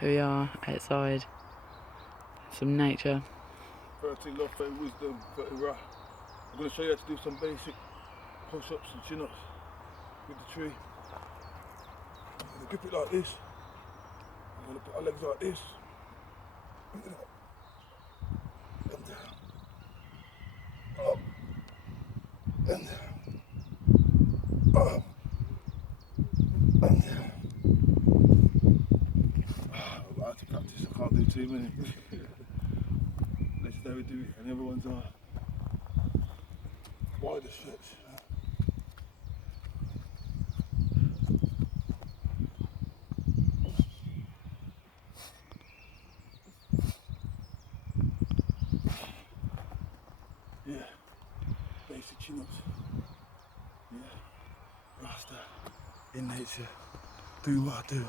Here we are outside. Some nature. 13 love, 30 wisdom, 30 Ra. I'm going to show you how to do some basic push-ups and chin-ups with the tree. I'm going to grip it like this. I'm going to put our legs like this. And down. Up. And down. Up. And down. I have to practice, I can't do too many. Let's never do it, and everyone's wider stretch. Yeah, basic chin-ups. Yeah, Ra Star in nature, do what I do.